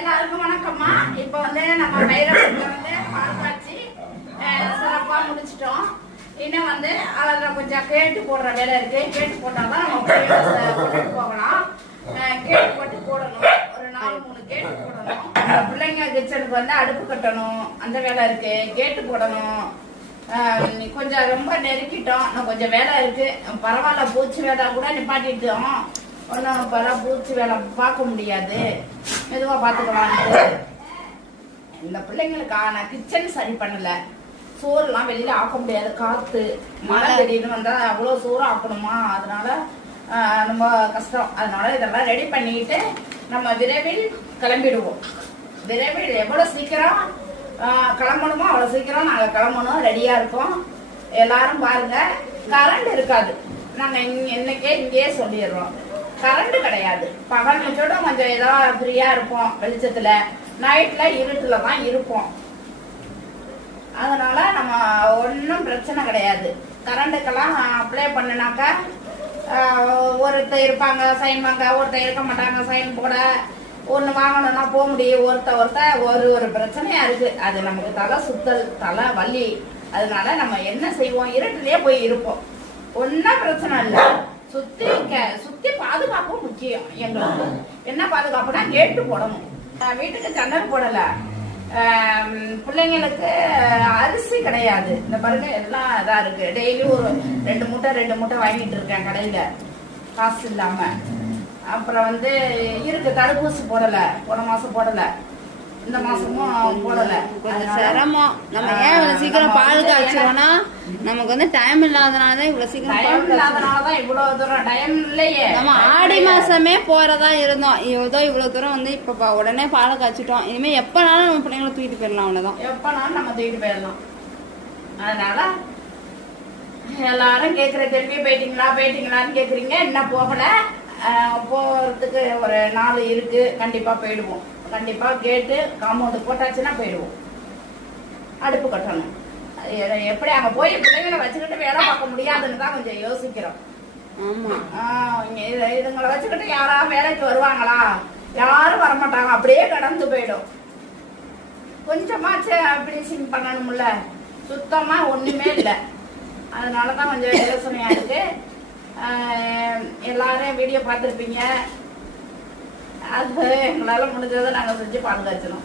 எல்லாருக்கும் வணக்கம்மா. இப்ப நம்ம பைரவத்துல பால் காய்ச்சி சிறப்பா முடிச்சிட்டோம். இன்னும் அதுல கொஞ்சம் கேட்டு போடுற வேலை இருக்கு. கேட்டு போட்டாதான் நம்ம போட்டுட்டு போகலாம். கேட்டு போட்டு போடணும். ஒரு 4-3 கேட்டு போடணும். பிள்ளைங்க கிச்சனுக்கு அடுப்பு கட்டணும். அந்த வேலை இருக்கு. கேட்டு போடணும். கொஞ்சம் ரொம்ப நெருக்கிட்டோம். கொஞ்சம் வேலை இருக்கு. பரவாயில்ல, பூச்சி வேலை கூட நிப்பாட்டிட்டோம். ஒன்றும் பூச்சி வேலை பார்க்க முடியாது, மெதுவாக பார்த்துக்கலான்ட்டு. இந்த பிள்ளைங்களுக்கான கிச்சன் சரி பண்ணல. சோறுலாம் வெளியில ஆக்க முடியாது. காத்து மழை திடீர்னு வந்தா அவ்வளோ சோறு ஆக்கணுமா, அதனால ரொம்ப கஷ்டம். அதனால இதெல்லாம் ரெடி பண்ணிட்டு நம்ம விரைவில் கிளம்பிடுவோம். விரைவில் எவ்வளவு சீக்கிரம் கிளம்பணுமோ அவ்வளவு சீக்கிரம் நாங்க கிளம்பணும். ரெடியா இருக்கோம். எல்லாரும் பாருங்க. கரண்ட் இருக்காது. நாங்க இன்னைக்கே இங்கேயே சொல்லிடுறோம். கரண்ட் கிடையாது. பகல் கூட கொஞ்சம் ஏதோ ஃப்ரீயா இருப்போம் வெளிச்சத்துல. நைட்ல இருட்டுல தான் இருப்போம். அதனால நம்ம ஒன்றும் பிரச்சனை கிடையாது. கரண்ட்டுக்கெல்லாம் அப்ளை பண்ணினாக்கா ஒருத்தர் இருப்பாங்க சைன் வாங்க, ஒருத்தர் இருக்க மாட்டாங்க சைன் போட. ஒன்று வாங்கணும்னா போக முடியும். ஒருத்த ஒரு பிரச்சனையா இருக்கு. அது நமக்கு தலை சுத்தல், தலை வலி. அதனால நம்ம என்ன செய்வோம், இருட்டுலயே போய் இருப்போம். ஒன்னும் பிரச்சனை இல்லை. சுத்தி பாதுகாப்பும் முக்கியம். எங்களுக்கு என்ன பாதுகாப்புனா கேட்டு போடணும். வீட்டுக்கு ஜன்னல் போடல. பிள்ளைங்களுக்கு அரிசி கிடையாது. இந்த பாருங்க எல்லாம் இதா இருக்கு. டெய்லி ஒரு 2 மூட்டை வாங்கிட்டு இருக்கேன் கடையில, காசு இல்லாம. அப்புறம் இருக்கு தடுப்பூசி போடல. போன மாசம் போடல, இந்த மாசமும் போடல. சிரமம். நம்ம ஏன் இவ்வளவு சீக்கிரம் பால் காய்ச்சோம்னா நமக்கு டைம் இல்லாதனாலதான் இவ்வளவு சீக்கிரம். டைம் இல்லாதனாலதான் இவ்வளவு தூரம். டைம் இல்லையே. நம்ம ஆடி மாசமே போறதா இருந்தோம். இவ்வளவு தூரம் இப்ப உடனே பால் காய்ச்சிட்டோம். இனிமே எப்பனாலும் நம்ம பிள்ளைங்களை தூக்கிட்டு போயிடலாம். அவ்வளவுதான், எப்பனாலும் நம்ம தூக்கிட்டு போயிடலாம். அதனால எல்லாரும் கேக்குற கேள்வி போயிட்டீங்களான்னு கேக்குறீங்க. என்ன போகல. போறதுக்கு ஒரு 4 இருக்கு. கண்டிப்பா போயிடுவோம். கண்டிப்பா கேட்டு காம்பவுண்ட் போட்டாச்சுன்னா போயிடுவோம். அடுப்பு கட்டணும். எப்படி அங்க போய் பிள்ளைங்களை வச்சுக்கிட்டு வேலை பார்க்க முடியாதுன்னு தான் கொஞ்சம் யோசிக்கிறோம். இதுங்களை வச்சுக்கிட்டு யாராவது வேலைக்கு வருவாங்களா? யாரும் வரமாட்டாங்க. அப்படியே கடந்து போயிடும். கொஞ்சமாச்சு பினிஷிங் பண்ணணும்ல. சுத்தமா ஒண்ணுமே இல்லை. அதனாலதான் கொஞ்சம் யோசனையா இருக்கு. எல்லாரும் வீடியோ பார்த்துருப்பீங்க. அது எங்களால முடிஞ்சதை நாங்க செஞ்சு பால் காய்ச்சணும்.